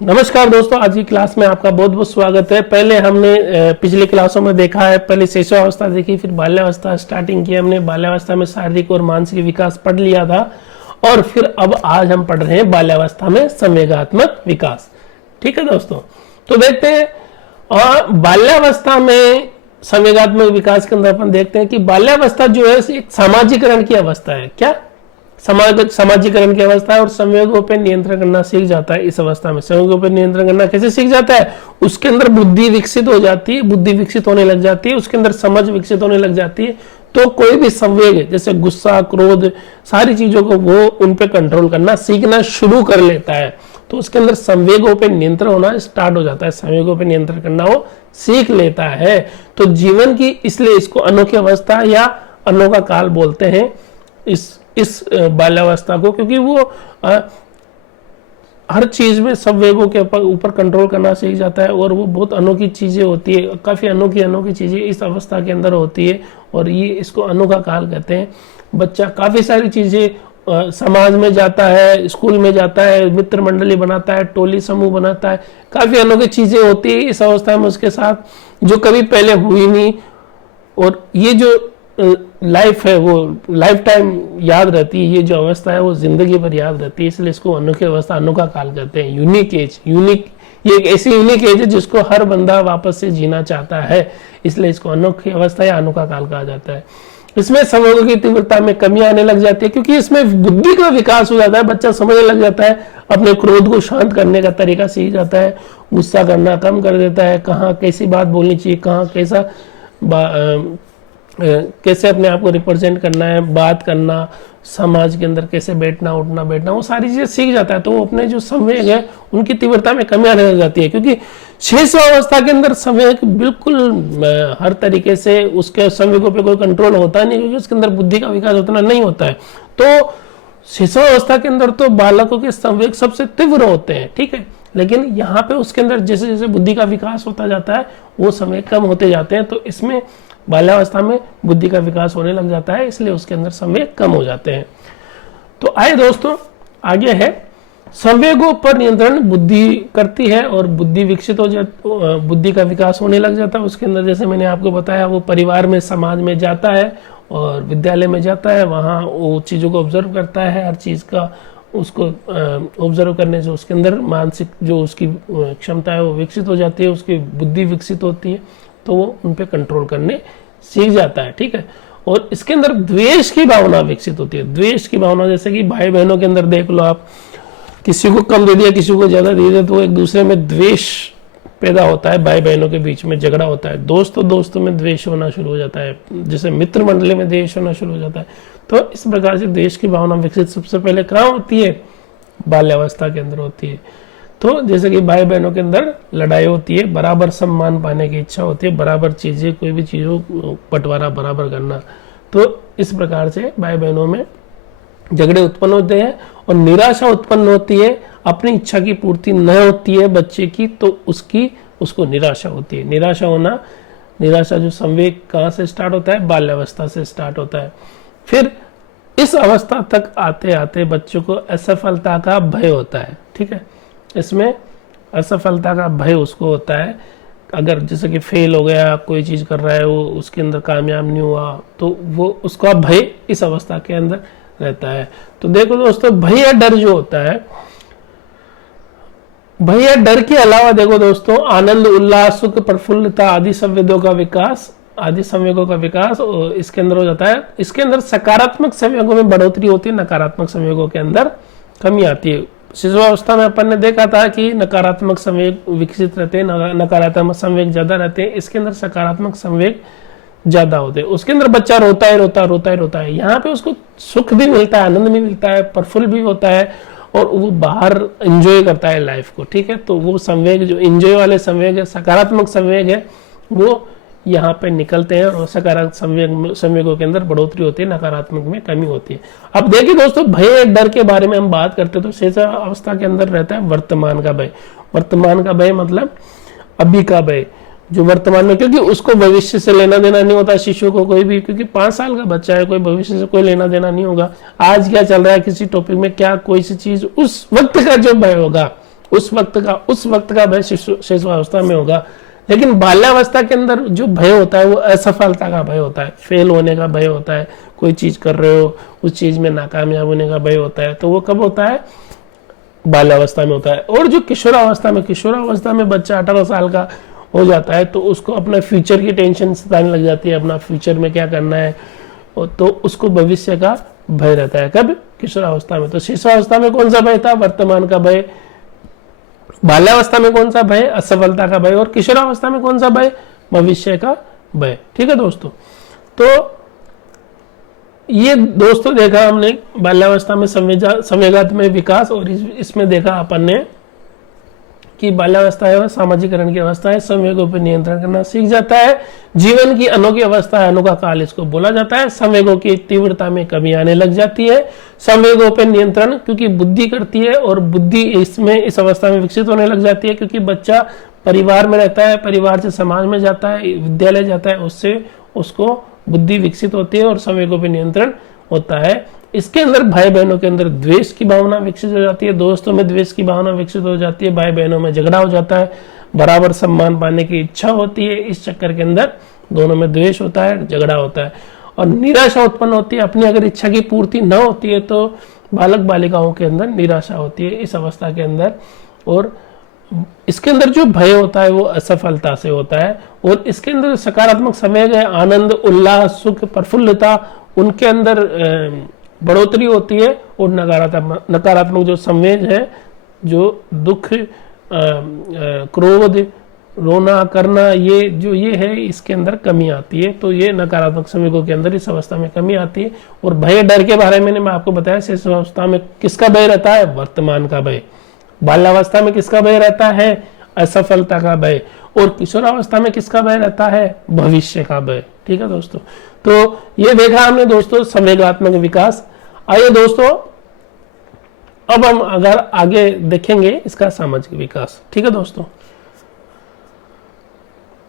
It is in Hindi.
नमस्कार दोस्तों, आज की क्लास में आपका बहुत बहुत स्वागत है। पहले हमने पिछली क्लासों में देखा है, पहले शिशुअवस्था देखी, फिर बाल्यावस्था स्टार्टिंग की हमने। बाल्यावस्था में शारीरिक और मानसिक विकास पढ़ लिया था और फिर अब आज हम पढ़ रहे हैं बाल्यावस्था में संवेगात्मक विकास। ठीक है दोस्तों, तो देखते हैं और बाल्यावस्था में संवेगात्मक विकास के अंदर अपन देखते हैं कि बाल्यावस्था जो है एक सामाजिकरण की अवस्था है। क्या सामाजिकरण की अवस्था है और संवेगों पर नियंत्रण करना सीख जाता है। इस अवस्था में संवेगों पर नियंत्रण करना कैसे सीख जाता है? उसके अंदर बुद्धि विकसित हो जाती है, बुद्धि विकसित होने लग जाती है, उसके अंदर समझ विकसित होने लग जाती है। तो कोई भी संवेग जैसे गुस्सा, क्रोध, सारी चीजों को वो उन पे कंट्रोल करना सीखना शुरू कर लेता है। तो उसके अंदर संवेगों पे नियंत्रण होना स्टार्ट हो जाता है, संवेगों पे नियंत्रण करना वो सीख लेता है। तो जीवन की, इसलिए इसको अनोखी अवस्था या अनोखा काल बोलते हैं इस बाल्यावस्था को, क्योंकि वो हर चीज में संवेगों के ऊपर कंट्रोल करना सीख जाता है और वो बहुत अनोखी चीजें होती है, काफी अनोखी चीजें इस अवस्था के अंदर होती है और ये इसको अनोखा काल कहते हैं। बच्चा काफी सारी चीजें समाज में जाता है, स्कूल में जाता है, मित्र मंडली बनाता है, टोली समूह बनाता है, काफी अनोखी चीजें होती है इस अवस्था में उसके साथ जो कभी पहले हुई नहीं। और ये जो लाइफ है वो लाइफ टाइम याद रहती है, ये जो अवस्था है वो जिंदगी भर याद रहती है, इसलिए इसको अनोखी अवस्था, अनोखा काल कहते हैं। यूनिक एज, ये एक ऐसी यूनिक एज है जिसको हर बंदा वापस से जीना चाहता है, इसलिए इसको अनोखी अवस्था या अनोखा काल कहा जाता है। इसमें संवेगों की तीव्रता में कमी आने लग जाती है क्योंकि इसमें बुद्धि का विकास हो जाता है, बच्चा समझने लग जाता है, अपने क्रोध को शांत करने का तरीका सीख जाता है, गुस्सा करना कम कर देता है, कहाँ कैसी बात बोलनी चाहिए, कहाँ कैसे अपने आप को रिप्रेजेंट करना है, बात करना, समाज के अंदर कैसे बैठना उठना बैठना, वो सारी चीजें सीख जाता है। तो वो अपने जो संवेग है उनकी तीव्रता में कमी आने लग जाती है क्योंकि शेष अवस्था के अंदर संवेग बिल्कुल हर तरीके से उसके संवेगों पे कोई कंट्रोल होता नहीं क्योंकि उसके अंदर बुद्धि का विकास उतना नहीं होता है। तो शिशुअवस्था के अंदर तो बालकों के संवेग सबसे तीव्र होते हैं, ठीक है, लेकिन यहाँ पे उसके अंदर जैसे जैसे बुद्धि का विकास होता जाता है वो संवेग कम होते जाते हैं। तो इसमें बाल्यावस्था में बुद्धि का विकास होने लग जाता है, इसलिए उसके अंदर संवेग कम हो जाते हैं। तो आइए दोस्तों, आगे है संवेगों पर नियंत्रण बुद्धि करती है और बुद्धि विकसित हो जाती, बुद्धि का विकास होने लग जाता है उसके अंदर। जैसे मैंने आपको बताया, वो परिवार में, समाज में जाता है और विद्यालय में जाता है, वहाँ वो चीज़ों को ऑब्जर्व करता है, हर चीज़ का उसको ऑब्जर्व करने से उसके अंदर मानसिक जो उसकी क्षमता है वो विकसित हो जाती है, उसकी बुद्धि विकसित होती है, तो वो उन पे कंट्रोल करने सीख जाता है, ठीक है। और इसके अंदर द्वेष की भावना विकसित होती है। द्वेष की भावना जैसे कि भाई बहनों के अंदर देख लो आप, किसी को कम दे दिया, किसी को ज्यादा दे दिया, तो एक दूसरे में द्वेष पैदा होता है, भाई बहनों के बीच में झगड़ा होता है, दोस्तों में द्वेष होना शुरू हो जाता है, जैसे मित्र मंडली में द्वेष होना शुरू हो जाता है। तो इस प्रकार से द्वेष की भावना विकसित सबसे पहले कहाँ होती है? बाल्यावस्था के अंदर होती है। तो जैसे कि भाई बहनों के अंदर लड़ाई होती है, बराबर सम्मान पाने की इच्छा होती है, बराबर चीजें, कोई भी चीजों बंटवारा बराबर करना। तो इस प्रकार से भाई बहनों में झगड़े उत्पन्न होते हैं और निराशा उत्पन्न होती है, अपनी इच्छा की पूर्ति न होती है बच्चे की, तो उसको निराशा होती है। निराशा जो संवेग कहाँ से स्टार्ट होता है? बाल्यावस्था से स्टार्ट होता है। फिर इस अवस्था तक आते आते बच्चों को असफलता का भय होता है, ठीक है। इसमें असफलता का भय उसको होता है, अगर जैसे कि फेल हो गया, कोई चीज कर रहा है, वो उसके अंदर कामयाब नहीं हुआ, तो वो उसका भय इस अवस्था के अंदर रहता है। तो देखो दोस्तों, भय या डर जो होता है, भय या डर के अलावा देखो दोस्तों, आनंद, उल्लास, सुख, प्रफुल्लता आदि संवेगों का विकास इसके अंदर हो जाता है। इसके अंदर सकारात्मक संवेगों में बढ़ोतरी होती है, नकारात्मक संवेगों के अंदर कमी आती है। शिशुअवस्था में अपन ने देखा था कि नकारात्मक संवेग विकसित रहते हैं, नकारात्मक संवेग ज्यादा रहते हैं, इसके अंदर सकारात्मक संवेग ज्यादा होते हैं। उसके अंदर बच्चा रोता है, यहाँ पे उसको सुख भी मिलता है, आनंद भी मिलता है, प्रफुल्ल भी होता है और वो बाहर एंजॉय करता है लाइफ को, ठीक है। तो वो संवेग जो एंजॉय वाले संवेग है, सकारात्मक संवेग है, वो यहाँ पे निकलते हैं और सकारात्मक संवेगों के अंदर बढ़ोतरी होती है, नकारात्मक में कमी होती है। अब देखिए दोस्तों, भय डर के बारे में हम बात करते हैं तो शेष अवस्था के अंदर रहता है वर्तमान का भय। वर्तमान का भय मतलब अभी का भय, जो वर्तमान में, क्योंकि उसको भविष्य से लेना देना नहीं होता शिशु को कोई भी, क्योंकि 5 साल का बच्चा है, कोई भविष्य से कोई लेना देना नहीं होगा। आज क्या चल रहा है किसी टॉपिक में, क्या कोई सी चीज, उस वक्त का जो भय होगा उस वक्त का भय शिशुअवस्था में होगा। लेकिन बाल्यावस्था के अंदर जो भय होता है वो असफलता का भय होता है, फेल होने का भय होता है, कोई चीज कर रहे हो उस चीज में नाकामयाब होने का भय होता है, तो वो कब होता है? बाल्यावस्था में होता है। और जो किशोरावस्था में बच्चा 18 साल का हो जाता है तो उसको अपना फ्यूचर की टेंशन सताने लग जाती है, अपना फ्यूचर में क्या करना है, तो उसको भविष्य का भय रहता है। कब? किशोरावस्था में। तो शिशुअवस्था में कौन सा भय था? वर्तमान का भय। बाल्यावस्था में कौन सा भय? असफलता का भय। और किशोरावस्था में कौन सा भय? भविष्य का भय। ठीक है दोस्तों, तो ये दोस्तों देखा हमने बाल्यावस्था में संवेगात्मक विकास, और इसमें देखा अपन ने कि बाल्यावस्था है वह सामाजिकरण की अवस्था है, संवेगों पर नियंत्रण करना सीख जाता है, जीवन की अनोखी अवस्था है, अनोखा काल इसको बोला जाता है। संवेगों की तीव्रता में कमी आने लग जाती है, संवेगों पर नियंत्रण क्योंकि बुद्धि करती है, और बुद्धि इस अवस्था में विकसित होने लग जाती है क्योंकि बच्चा परिवार में रहता है, परिवार से समाज में जाता है, विद्यालय जाता है, उससे उसको बुद्धि विकसित होती है और संवेगों पर नियंत्रण होता है। इसके अंदर भाई बहनों के अंदर द्वेष की भावना विकसित हो जाती है, दोस्तों में द्वेष की भावना विकसित हो जाती है, भाई बहनों में झगड़ा हो जाता है, बराबर सम्मान पाने की इच्छा होती है, इस चक्कर के अंदर दोनों में द्वेष होता है, झगड़ा होता है, और निराशा उत्पन्न होती है। अपनी अगर इच्छा की पूर्ति न होती है तो बालक बालिकाओं के अंदर निराशा होती है इस अवस्था के अंदर। और इसके अंदर जो भय होता है वो असफलता से होता है, और इसके अंदर सकारात्मक संवेग है, आनंद, उल्लास, सुख, प्रफुल्लता, उनके अंदर बढ़ोतरी होती है। और नकारात्मक जो संवेग है, जो दुख, क्रोध, रोना करना, ये है, इसके अंदर कमी आती है। तो ये नकारात्मक संवेगों के अंदर इस अवस्था में कमी आती है। और भय, डर के बारे में मैं आपको बताया, इस अवस्था में किसका भय रहता है? वर्तमान का भय। बाल्यावस्था में किसका भय रहता है? असफलता का भय। और किशोरावस्था में किसका भय रहता है? भविष्य का भय। ठीक है दोस्तों, तो ये देखा हमने दोस्तों संवेगात्मक विकास। आइए दोस्तों अब हम अगर आगे देखेंगे इसका सामाजिक विकास। ठीक है दोस्तों।